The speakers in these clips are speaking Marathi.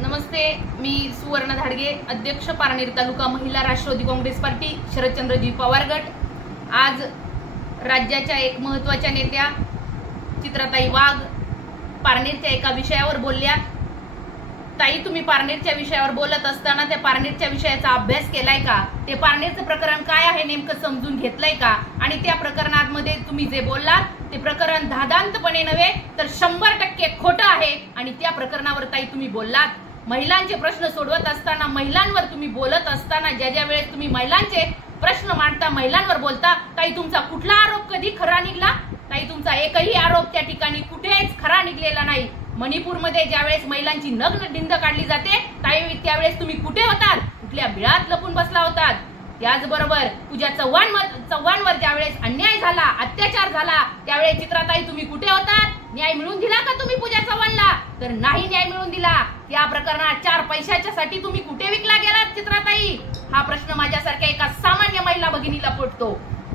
नमस्ते, मी सुवर्ण धाडगे, अध्यक्ष पारनेर तालुका महिला राष्ट्रवादी काँग्रेस पार्टी शरदचंद्रजी पवार गट। आज राज्याच्या एक महत्त्वाच्या नेत्या चित्राताई वाघ पारनेरच्या एका विषयावर बोलल्या। ताई, तुम्ही पारनेरच्या विषयावर बोलत असताना त्या पारनेरच्या विषयाचा अभ्यास केलाय का? ते पारनेरचं प्रकरण काय आहे नेमकं समजून घेतलंय का? आणि त्या प्रकरणामध्ये तुम्ही जे बोललात ते प्रकरण धादांतपणे नव्हे तर 100% खोटं आहे। आणि त्या प्रकरणावर ताई तुम्ही बोललात, महिलांचे प्रश्न सोडवत असताना, महिलांवर तुम्ही बोलत असताना, ज्या वेळेस तुम्ही महिलांचे प्रश्न मांडता, महिलांवर बोलता, ताई तुमचा कुठला आरोप कधी खरा निघला? ताई तुमचा एकही आरोप त्या ठिकाणी कुठेच खरा निघलेला नाही। मणिपूरमध्ये ज्यावेळेस महिलांची नग्न धिंड काढली जाते ताई, त्यावेळेस तुम्ही कुठे होतात? कुठल्या बिळात लपून बसला होतात? त्याचबरोबर पूजा चव्हाणवर ज्यावेळेस अन्याय झाला, अत्याचार झाला, त्यावेळेस चित्राताई तुम्ही कुठे होतात? न्याय मिळवून दिला का तुम्ही पूजा चव्हाणला? तर नाही न्याय मिळवून दिला। त्या प्रकरणात 4 पैशाच्या साठी तुम्ही कुठे विकला गेलात चित्राताई? हा प्रश्न माझ्यासारख्या एका सामान्य महिला भगिनीला पडतो।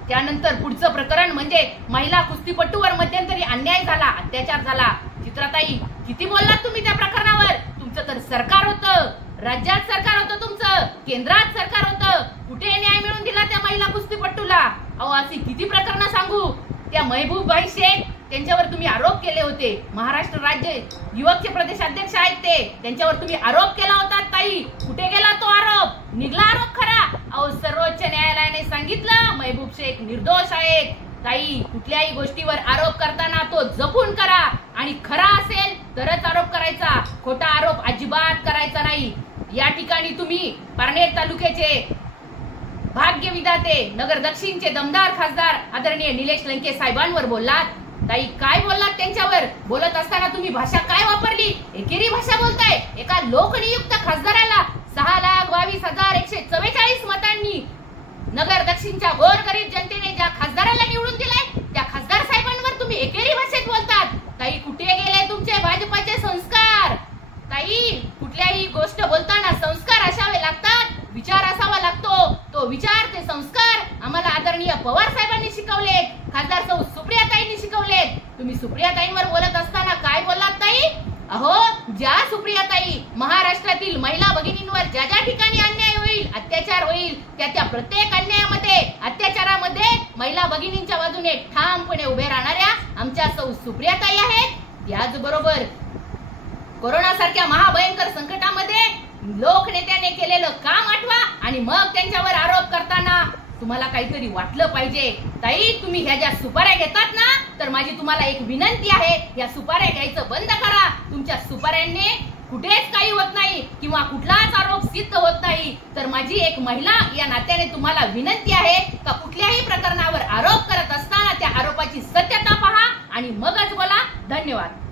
त्यानंतर पुढचं प्रकरण म्हणजे महिला कुस्तीपटूवर मध्यंतरी अन्याय झाला, अत्याचार झाला। चित्राताई, किती बोललात तुम्ही त्या प्रकरणावर? तुमचं तर सरकार होतं, राज्यात सरकार होतं, तुमचं केंद्रात सरकार होतं, कुठे न्याय मिळवून दिला त्या महिला कुस्तीपटूला? अहो, अशी किती प्रकरणं सांगू? त्या महबूबाई शेख त्यांच्यावर तुम्ही आरोप केले होते, महाराष्ट्र राज्य युवकचे प्रदेशाध्यक्ष आहेत ते, त्यांच्यावर तुम्ही आरोप केला होता ताई, कुठे गेला तो आरोप? निघला आरोप खरा? अहो, सर्वोच्च न्यायालयाने सांगितलं महबूब शेख निर्दोष आहेत। ताई, कुठल्याही गोष्टीवर आरोप करताना तो जपून करा आणि खरा असेल तरच आरोप करायचा, खोटा आरोप अजिबात करायचा नाही। या ठिकाणी तुम्ही पारनेर तालुक्याचे भाग्य विधाते, नगर दक्षिणचे दमदार खासदार आदरणीय निलेश लंके साहेबांवर बोललात। ताई, काय बोललात त्यांच्यावर? बोलत असताना तुम्ही भाषा काय वापरली? एकेरी भाषा बोलताय। एका लोकनियुक्त खासदाराला 6,22,144 मतांनी नगर दक्षिणच्या गोरगरीब जनतेने ज्या खासदाराला निवडून दिलाय त्या खासदार साहेबांवर तुम्ही एकेरी भाषेत बोलतात। ताई, कुठे गेले तुमचे भाजपाचे संस्कार? ताई, कुठल्याही गोष्ट बोलताना संस्कार असावे लागतात, विचार असावा लागतो। तो विचार, ते संस्कार आम्हाला आदरणीय पवार साहेबांनी शिकवलेत, खासदार सौ सुप्रियाताईंनी शिकवलेत। तुम्ही सुप्रियाताईंवर बोलत असताना काय बोललात ताई? अहो, ज्या सुप्रियाताई महाराष्ट्रातील महिला भगिनींवर ज्या ठिकाणी अन्याय होईल, अत्याचार होईल, त्या प्रत्येक अन्यायामध्ये, अत्याचारामध्ये महिला भगिनींच्या बाजूने ठामपणे उभे राहणाऱ्या आमच्या सौ सुप्रियाताई आहेत। त्याचबरोबर कोरोना सारख्या महाभयंकर संकटामध्ये लोकनेत्याने केलेलं काम आठवा आणि मग त्यांच्यावर आरोप करताना तुम्हाला काहीतरी वाटलं पाहिजे। ताई, तुम्ही ह्या ज्या सुपाऱ्या घेतात ना, तर माझी तुम्हाला एक विनंती आहे, या सुपाऱ्या घ्यायचं बंद करा। तुमच्या सुपाऱ्यांनी कुठेच काही होत नाही किंवा कुठलाच आरोप सिद्ध होत नाही। तर माझी एक महिला या नात्याने तुम्हाला विनंती आहे का कुठल्याही प्रकरणावर आरोप करत असताना त्या आरोपाची सत्यता पहा आणि मगच बोला। धन्यवाद।